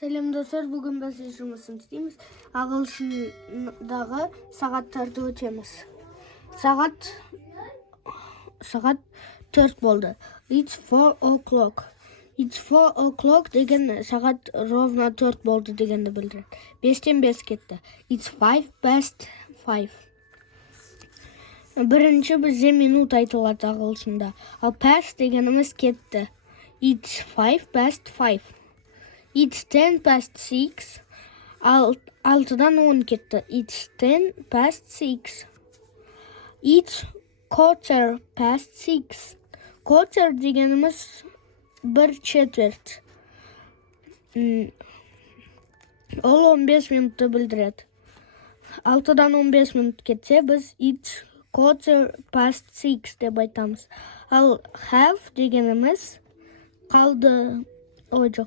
Сәлем достар, бүгін біз жұмысын істейміз. Ағылшындағы сағаттарды өтеміз. Сағат 4 болды. It's 4 o'clock. It's 4 o'clock деген сағат ровно 4 болды дегенді білдіреді. 5-тен 5 кетті. It's 5 past 5. Бірінші бізде минут айтылады ағылшында. Ал past дегеніміз кетті. It's 5 past 5. It's 10 past 6. Алтыдан 10 кетті. It's 10 past 6. It's quarter past 6. Quarter дегеніміз бір четверть. Ол 15 минутты білдіреді. Алтыдан 15 минут кетсе, біз it's quarter past 6 деп айтамыз. Ал half дегеніміз қалды. Ой, жоқ.